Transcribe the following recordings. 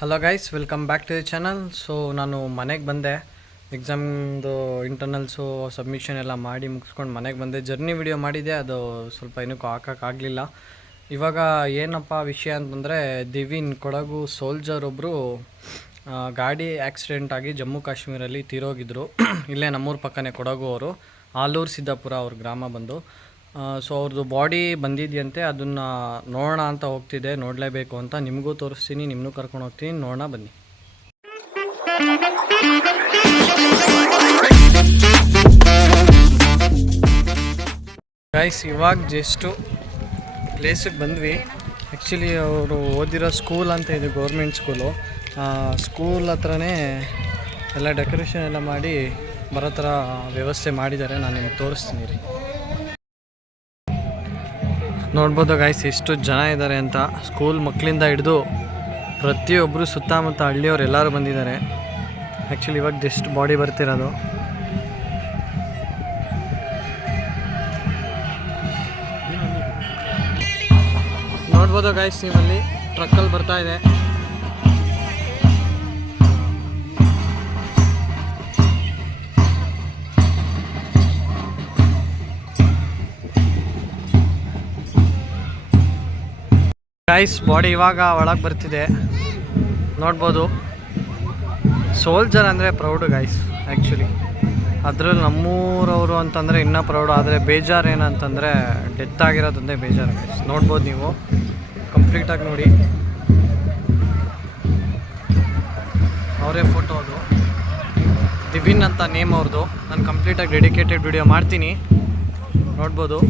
Hello guys, welcome back to the channel. So ನಾನು ಮನೆಗೆ ಬಂದೆ, ಎಕ್ಸಾಮ್ದು ಇಂಟರ್ನಲ್ಸು ಸಬ್ಮಿಷನ್ ಎಲ್ಲ ಮಾಡಿ ಮುಗಿಸ್ಕೊಂಡು ಮನೆಗೆ ಬಂದೆ. ಜರ್ನಿ ವಿಡಿಯೋ ಮಾಡಿದೆ, ಅದು ಸ್ವಲ್ಪ ಏನಕ್ಕೂ ಹಾಕೋಕ್ಕಾಗಲಿಲ್ಲ. ಇವಾಗ ಏನಪ್ಪ ವಿಷಯ ಅಂತಂದರೆ, ದಿವಿನ್ ಕೊಡಗು ಸೋಲ್ಜರ್ ಒಬ್ಬರು ಗಾಡಿ ಆಕ್ಸಿಡೆಂಟ್ ಆಗಿ ಜಮ್ಮು ಕಾಶ್ಮೀರಲ್ಲಿ ತೀರೋಗಿದ್ರು. ಇಲ್ಲೇ ನಮ್ಮೂರ ಪಕ್ಕನೇ ಕೊಡಗು. ಅವರು ಆಲೂರು ಸಿದ್ದಾಪುರ ಅವ್ರ ಗ್ರಾಮ ಬಂದು. ಸೊ ಅವ್ರದ್ದು ಬಾಡಿ ಬಂದಿದೆಯಂತೆ, ಅದನ್ನು ನೋಡೋಣ ಅಂತ ಹೋಗ್ತಿದ್ದೆ, ನೋಡಲೇಬೇಕು ಅಂತ. ನಿಮಗೂ ತೋರಿಸ್ತೀನಿ, ನಿಮ್ಮನ್ನೂ ಕರ್ಕೊಂಡು ಹೋಗ್ತೀನಿ, ನೋಡೋಣ ಬನ್ನಿ. ಗೈಸ್, ಇವಾಗ ಜಸ್ಟು ಪ್ಲೇಸಿಗೆ ಬಂದ್ವಿ. ಆ್ಯಕ್ಚುಲಿ ಅವರು ಓದಿರೋ ಸ್ಕೂಲ್ ಅಂತ ಇದೆ, ಗೌರ್ಮೆಂಟ್ ಸ್ಕೂಲು. ಸ್ಕೂಲ್ ಹತ್ರನೇ ಎಲ್ಲ ಡೆಕೋರೇಷನ್ ಎಲ್ಲ ಮಾಡಿ ಬರೋ ಥರ ವ್ಯವಸ್ಥೆ ಮಾಡಿದ್ದಾರೆ. ನಾನು ನಿಮಗೆ ತೋರಿಸ್ತೀನಿ ರೀ. ನೋಡ್ಬೋದು ಗೈಸ್ ಎಷ್ಟು ಜನ ಇದ್ದಾರೆ ಅಂತ. ಸ್ಕೂಲ್ ಮಕ್ಕಳಿಂದ ಹಿಡಿದು ಪ್ರತಿಯೊಬ್ಬರು ಸುತ್ತಮುತ್ತ ಹಳ್ಳಿಯವ್ರು ಎಲ್ಲರೂ ಬಂದಿದ್ದಾರೆ. ಆ್ಯಕ್ಚುಲಿ ಇವಾಗ ಜಸ್ಟ್ ಬಾಡಿ ಬರ್ತಿರೋದು. ನೋಡ್ಬೋದು ಗೈಸ್, ನೀವಲ್ಲಿ ಟ್ರಕ್ಕಲ್ಲಿ ಬರ್ತಾ ಇದೆ. ಗೈಸ್, ಬಾಡಿ ಇವಾಗ ಒಳಗೆ ಬರ್ತಿದೆ, ನೋಡ್ಬೋದು. ಸೋಲ್ಜರ್ ಅಂದರೆ ಪ್ರೌಡು ಗೈಸ್. ಆ್ಯಕ್ಚುಲಿ ಅದರಲ್ಲಿ ನಮ್ಮೂರವರು ಅಂತಂದರೆ ಇನ್ನೂ ಪ್ರೌಡು. ಆದರೆ ಬೇಜಾರು ಏನಂತಂದರೆ ಡೆತ್ ಆಗಿರೋದಂದೇ ಬೇಜಾರು ಗೈಸ್. ನೋಡ್ಬೋದು, ನೀವು ಕಂಪ್ಲೀಟಾಗಿ ನೋಡಿ. ಅವರೇ ಫೋಟೋ, ಅದು ದಿವಿನ್ ಅಂತ ನೇಮ್ ಅವ್ರದ್ದು. ನಾನು ಕಂಪ್ಲೀಟಾಗಿ ಡೆಡಿಕೇಟೆಡ್ ವಿಡಿಯೋ ಮಾಡ್ತೀನಿ, ನೋಡ್ಬೋದು.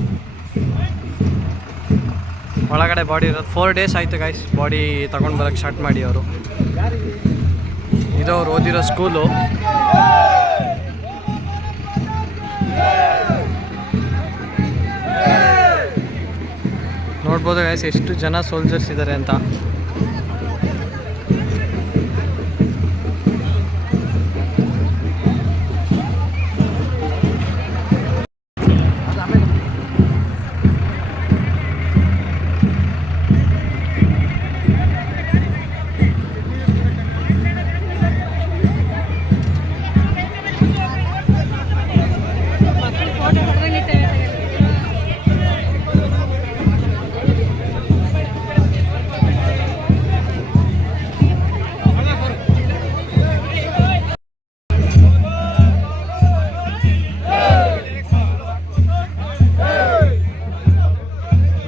ಒಳಗಡೆ ಬಾಡಿ ಇರೋದು 4 days ಆಯಿತು ಗೈಸ್, ಬಾಡಿ ತಗೊಂಡು ಬರೋಕ್ಕೆ ಸ್ಟಾರ್ಟ್ ಮಾಡಿ ಅವರು. ಇದು ಅವ್ರು ಓದಿರೋ ಸ್ಕೂಲು. ನೋಡ್ಬೋದು ಗೈಸ್ ಎಷ್ಟು ಜನ ಸೋಲ್ಜರ್ಸ್ ಇದ್ದಾರೆ ಅಂತ.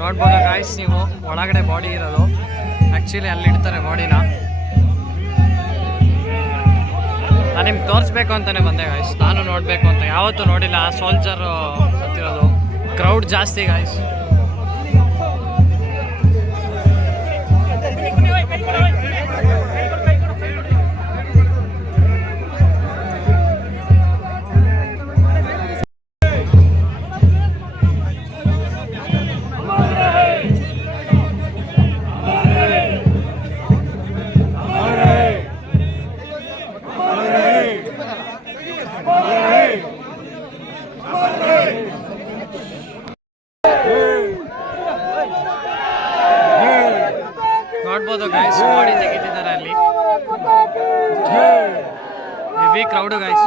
ನೋಡ್ಬೋದು ಗಾಯ್ಸ್, ನೀವು ಒಳಗಡೆ ಬಾಡಿ ಇರೋದು. ಆ್ಯಕ್ಚುಲಿ ಅಲ್ಲಿ ಇಡ್ತಾರೆ ಬಾಡಿನ. ನಾನು ನಿಮ್ಗೆ ತೋರಿಸ್ಬೇಕು ಅಂತಲೇ ಬಂದೆ ಗಾಯ್ಸ್, ನಾನು ನೋಡಬೇಕು ಅಂತ. ಯಾವತ್ತೂ ನೋಡಿಲ್ಲ ಸೋಲ್ಜರ್ ಸತ್ತಿರೋದು. ಕ್ರೌಡ್ ಜಾಸ್ತಿ ಗಾಯ್ಸ್. ನೋಡ್ಬೋದು ಗೈಸ್, ಬಾಡಿ ತೆಗಿತಿದ್ದಾರೆ ಅಲ್ಲಿ. Heavy crowd guys.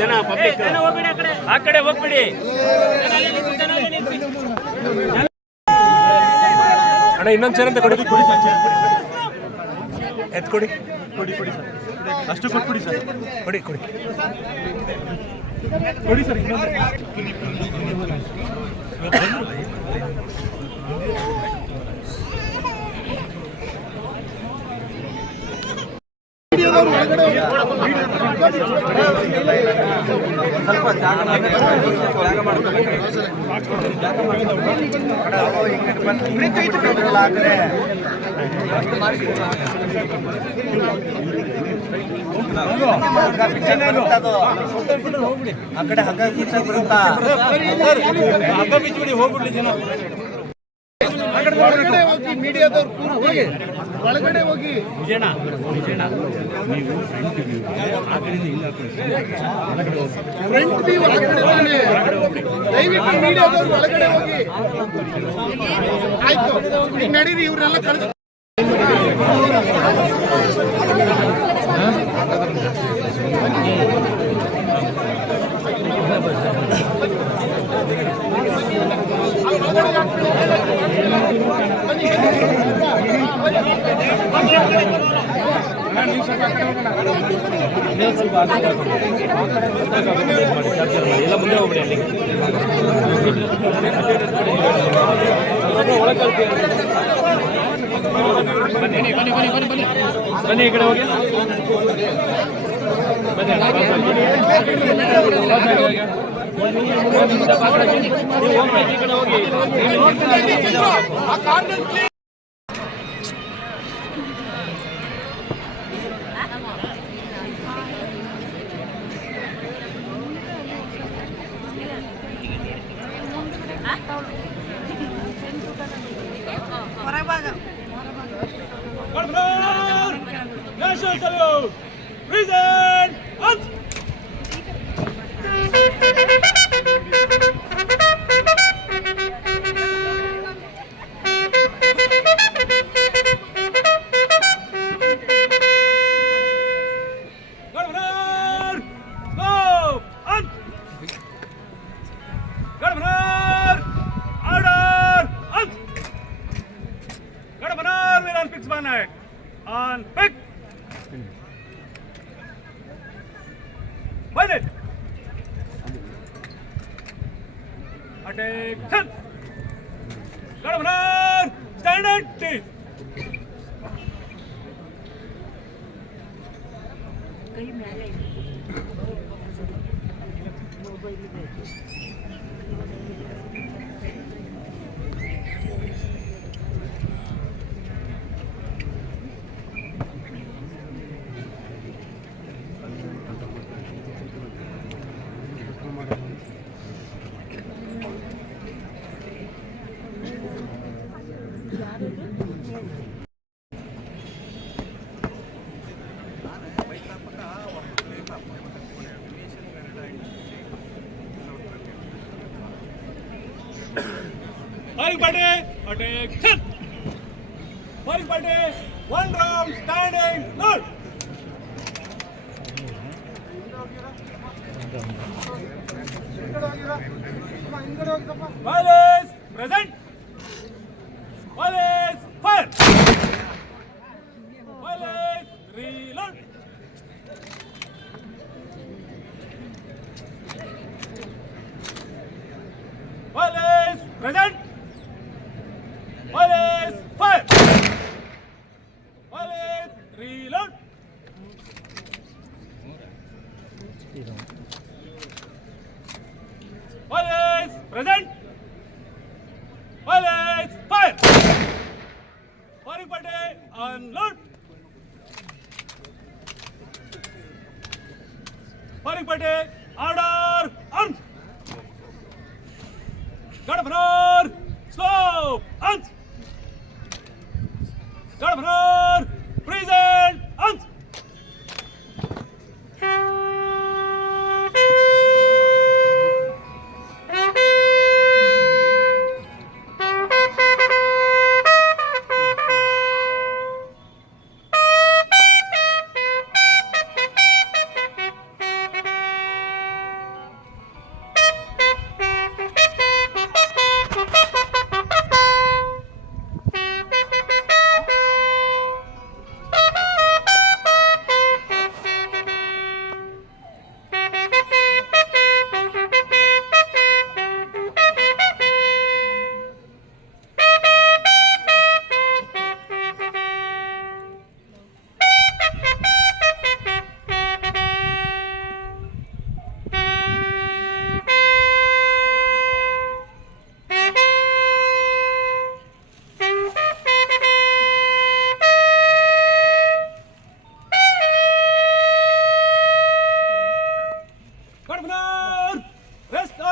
ಜನ ಪಬ್ಲಿಕ್ ಆ ಕಡೆ ಹೋಗ್ಬಿಡಿ. ಅಣ್ಣ ಇನ್ನೊಂದು ಚೇರ್ ಅಂತ ಕೊಡಿ, ಎತ್ ಕೊಡಿ, ಕೊಡಿ ಕೊಡಿ ಸರ್, ಅಷ್ಟು ಕೊಟ್ಬಿಡಿ ಸರ್, ಕೊಡಿ ಕೊಡಿ ಕೊಡಿ ಸರ್. ಸ್ವಲ್ಪ ಜಾಗ ಮಾಡ್ಕೊಂಡು ಆ ಕಡೆ ಹಗ್ಗ ಬಿಚ್ಚಕ್ ಬರುತ್ತಾ ಹಗ್ಗ ಬಿಚ್ಚಿಬಿಡಿ ಹೋಗ್ಬಿಡ್ಲಿ ಜನ. ಒಳಗಡೆ ಹೋಗಿ ಮೀಡಿಯಾದವ್ರು ಹೋಗಿ ಒಳಗಡೆ ಹೋಗಿ ಫ್ರಂಟ್ ವ್ಯೂ ಆ ಕಡೆ ಬನ್ನಿ. ದಯವಿಟ್ಟು ಮೀಡಿಯಾದವ್ರು ಒಳಗಡೆ ಹೋಗಿ. ಆಯ್ತು ಈಗ ನಡೀರಿ, ಇವ್ರನ್ನೆಲ್ಲ ಕಳಿಸ್. ಎಲ್ಲ ಮುಂದೆ ಹೋಗ್ಬಿಡಿ ಅಲ್ಲಿ. ಬನ್ನಿ ಈ ಕಡೆ ಹೋಗಿ National salute! Present! Governor! Go! Governor! Order! Governor, we're on fixed bayonet. On pick! Bayonet! Attention! Governor! Stand at please! Firing party, attention! Firing party, one round, standing, load! Violence, present! Violence, fire! Violence, reload! Violence, present! Violence, fire! Violence, reload! Violence, present! Violence, fire! Firing party, unload! Firing party, order, arms! Governor, slow, arms! Governor, present, arms!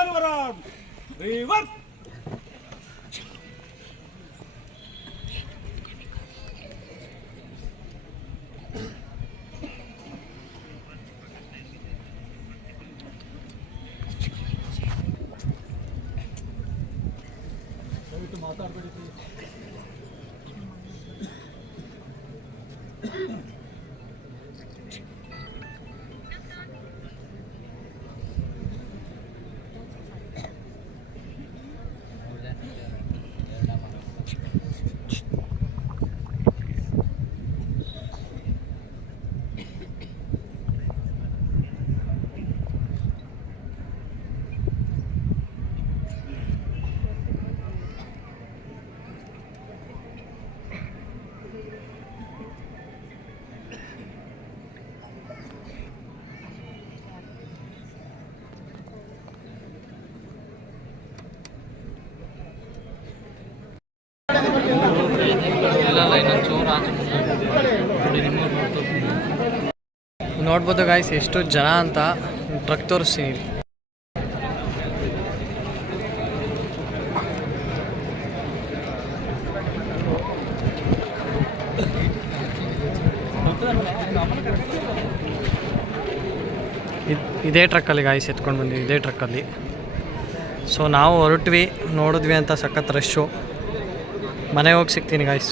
Forward. Reverse. ನೋಡ್ಬೋದು guys ಎಷ್ಟು ಜನ ಅಂತ truck ತೋರಿಸ್ತೀನಿ ಇಲ್ಲಿ. ಇದೇ ಟ್ರಕ್ಕಲ್ಲಿ guys ಎತ್ಕೊಂಡು ಬಂದ್ವಿ, ಇದೇ ಟ್ರಕ್ಕಲ್ಲಿ. ಸೊ ನಾವು ಹೊರಟ್ವಿ, ನೋಡಿದ್ವಿ ಅಂತ ಸಖತ್ ರಶ್ಶು. ಮನೆಗೆ ಹೋಗಿ ಸಿಗ್ತೀನಿ ಗಾಯ್ಸ್.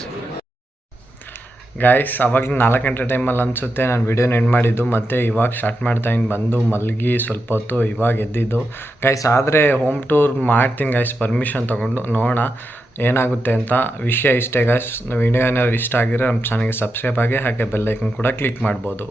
ಅವಾಗಿನ 4 ಗಂಟೆ ಟೈಮಲ್ಲಿ ಅನಿಸುತ್ತೆ ನಾನು ವಿಡಿಯೋನ ಎಂಡ್ ಮಾಡಿದ್ದು. ಮತ್ತು ಇವಾಗ ಸ್ಟಾರ್ಟ್ ಮಾಡ್ತಾಯಿನಿ, ಬಂದು ಮಲಗಿ ಸ್ವಲ್ಪ ಹೊತ್ತು ಇವಾಗ ಎದ್ದಿದ್ದು ಗಾಯ್ಸ್. ಆದರೆ ಹೋಮ್ ಟೂರ್ ಮಾಡ್ತೀನಿ ಗಾಯ್ಸ್, ಪರ್ಮಿಷನ್ ತೊಗೊಂಡು ನೋಡೋಣ ಏನಾಗುತ್ತೆ ಅಂತ. ವಿಷಯ ಇಷ್ಟೇ ಗಾಯ್ಸ್. ವಿಡಿಯೋ ಏನಾದ್ರು ಇಷ್ಟ ಆಗಿರೋ ನಮ್ಮ ಚಾನಲ್ಗೆ ಸಬ್ಸ್ಕ್ರೈಬ್ ಆಗಿ ಹಾಗೆ ಬೆಲ್ ಐಕನ್ ಕೂಡ ಕ್ಲಿಕ್ ಮಾಡ್ಬೋದು.